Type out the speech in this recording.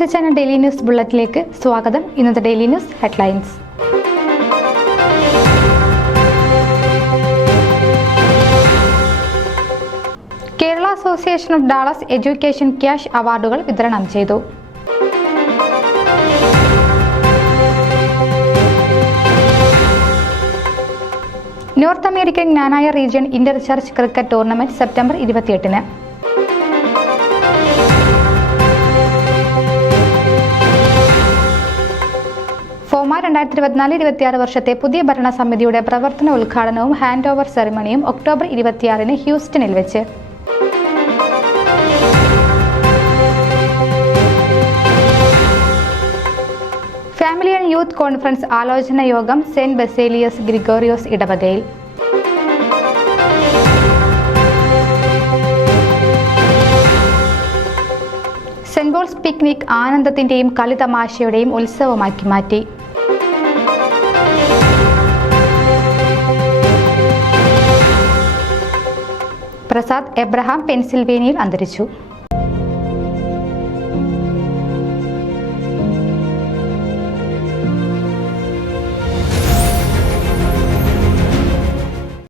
Malayali channel daily news ബുള്ളറ്റിലേക്ക് സ്വാഗതം. ഇന്നത്തെ daily news headlines. Kerala association of Dallas education cash അവാർഡുകൾ വിതരണം ചെയ്തു. North American Knanaya region inter church cricket tournament September 28-ന്. ഫോമ 2024-26 വർഷത്തെ പുതിയ ഭരണസമിതിയുടെ പ്രവർത്തന ഉദ്ഘാടനവും ഹാൻഡ് ഓവർ സെറിമണിയും ഒക്ടോബർ 26-ന് ഹ്യൂസ്റ്റണിൽ വെച്ച്. ഫാമിലി ആൻഡ് യൂത്ത് കോൺഫറൻസ് ആലോചന യോഗം സെന്റ് ബസേലിയസ് ഗ്രിഗോറിയോസ് ഇടവകയിൽ. സെന്റ് പോൾസ് പിക്നിക് ആനന്ദത്തിന്റെയും കളിതമാശയുടെയും ഉത്സവമാക്കി മാറ്റി. പ്രസാദ് എബ്രഹാം പെൻസിൽവേനിയയിൽ അന്തരിച്ചു.